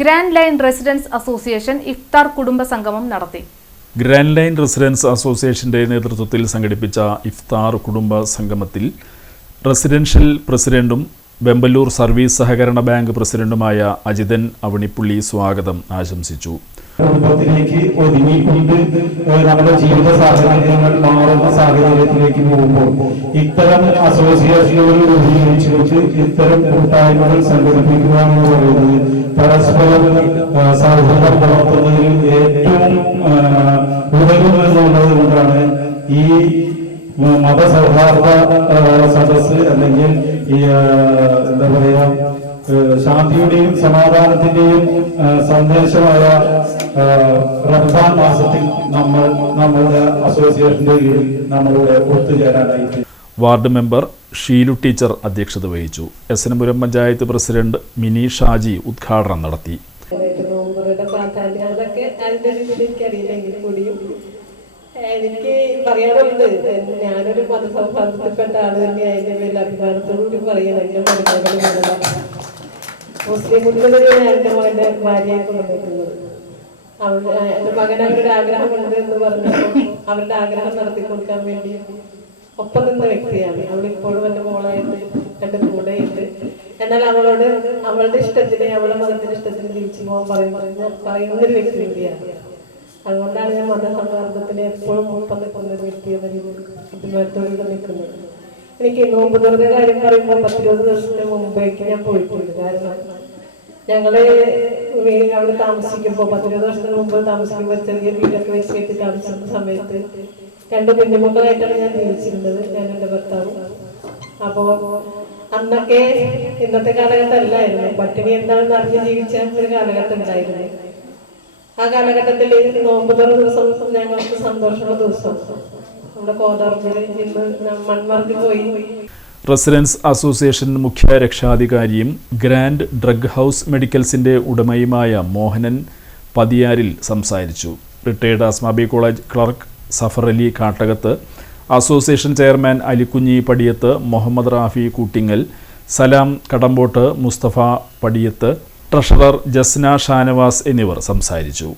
Grand line residence association ഇഫ്താർ കുടുംബ സംഗമം നടത്തി. ഗ്രാൻഡ് ലൈൻ റെസിഡൻസ് അസോസിയേഷന്റെ നേതൃത്വത്തിൽ സംഘടിപ്പിച്ച ഇഫ്താർ കുടുംബ സംഗമത്തിൽ റെസിഡൻഷ്യൽ പ്രസിഡന്റും വെമ്പലൂർ സർവീസ് സഹകരണ ബാങ്ക് പ്രസിഡന്റുമായ അജിതൻ അവണിപ്പുള്ളി സ്വാഗതം ആശംസിച്ചു. കുടുംബത്തിലേക്ക് ഒതുങ്ങിക്കൊണ്ട് നമ്മുടെ ജീവിത സാഹചര്യങ്ങൾ മാറുന്ന സാഹചര്യത്തിലേക്ക് പോകുമ്പോൾ ഇത്തരം അസോസിയേഷനുകൾ രൂപീകരിച്ചുകൊണ്ട് ഇത്തരം കൂട്ടായ്മകൾ സംഘടിപ്പിക്കുക എന്ന് പറയുന്നത് പരസ്പരം സൗഹൃദം വളർത്തുന്നതിൽ ഏറ്റവും ഉതകുമെന്നുള്ളത് കൊണ്ടാണ് ഈ മതസൗഹാർദ്ദ സദസ്സ് അല്ലെങ്കിൽ ഈ എന്താ പറയാ ശാന്തിയുടെയും സമാധാനത്തിന്റെയും സന്ദേശമായ റമദാൻ മാസത്തിൽ നമ്മളുടെ അസോസിയേഷന്റെ കീഴിൽ നമ്മളുടെ ഒത്തുചേരാനായിട്ട്. വാർഡ് മെമ്പർ ഷീലു ടീച്ചർ അധ്യക്ഷത വഹിച്ചു. എസ്എൻപുരം പഞ്ചായത്ത് പ്രസിഡന്റ് മിനി ഷാജി ഉദ്ഘാടനം നടത്തി. എനിക്ക് പറയാനുള്ളത്, ഞാനൊരു മതസൗഹാർദ്ദത്തിൽപ്പെട്ട ആള് തന്നെ അതിന്റെ പേരിൽ അഭിമാനത്തോടുകൂടി പറയണം. എന്റെ മരുമകളുടെ മുസ്ലിം കുടുംബത്തിലാണ് എന്റെ മകന്റെ ഭാര്യയെ കൊണ്ടുവന്നിട്ടുള്ളത്. എന്റെ മകൻ അവരുടെ ആഗ്രഹമുണ്ട് എന്ന് പറഞ്ഞപ്പോൾ അവരുടെ ആഗ്രഹം നടത്തി കൊടുക്കാൻ വേണ്ടി ഒപ്പം നിന്ന വ്യക്തിയാണ്. അവളിപ്പോഴും എന്റെ മോളായിട്ട് എന്റെ കൂടെയുണ്ട്. എന്നാൽ അവളോട് അവളുടെ ഇഷ്ടത്തിന്, അവളുടെ മതത്തിന്റെ ഇഷ്ടത്തിന് തിരിച്ചു പോകാൻ പറയുന്നൊരു വ്യക്തി കൂടിയാണ്. അതുകൊണ്ടാണ് ഞാൻ മതസൗഹാർദ്ദത്തിന് എപ്പോഴും ഒപ്പം നിൽക്കുന്ന ഒരു വ്യക്തി എന്ന രീതിയിൽ നിൽക്കുന്നത്. എനിക്ക് നോമ്പ് തുറന്ന കാര്യം പറയുമ്പോൾ 10-20 ദിവസത്തിന് മുമ്പേക്ക് ഞാൻ പോയിട്ടുണ്ട്. കാരണം ഞങ്ങള് അവിടെ താമസിക്കുമ്പോൾ 10-20 ദിവസത്തിന് മുമ്പ് താമസിക്കുമ്പോൾ ചെറിയ വീടൊക്കെ വെച്ച് കെട്ടി താമസിക്കുന്ന സമയത്ത് 2 കുഞ്ഞുമക്കളായിട്ടാണ് ഞാൻ ജീവിച്ചിരുന്നത്, ഞാൻ എൻ്റെ ഭർത്താവും. അപ്പോൾ അന്നൊക്കെ ഇന്നത്തെ കാലഘട്ടം അല്ലായിരുന്നു. പട്ടിണി എന്താണെന്ന് അറിഞ്ഞ് ജീവിച്ച ഒരു കാലഘട്ടം ഉണ്ടായിരുന്നു. ആ കാലഘട്ടത്തിൽ നോമ്പ് തുറന്ന ദിവസം ഞങ്ങൾക്ക് സന്തോഷമുള്ള ദിവസം. നമ്മുടെ കോതാർപ്പിൽ ഇന്ന് മൺമറഞ്ഞു പോയി. റെസിഡൻസ് അസോസിയേഷൻ മുഖ്യ രക്ഷാധികാരിയും ഗ്രാൻഡ് ഡ്രഗ് ഹൗസ് മെഡിക്കൽസിന്റെ ഉടമയുമായ മോഹനൻ പതിയാരിൽ സംസാരിച്ചു. Retired Asmabi college clerk Safar Ali Kattakath, association chairman Alikunji Padiyath, Muhammad Rafi Koottingal, Salam Kadambott, Musthafa Padiyath, treasurer Jasna Shanavas എന്നിവർ സംസാരിച്ചു.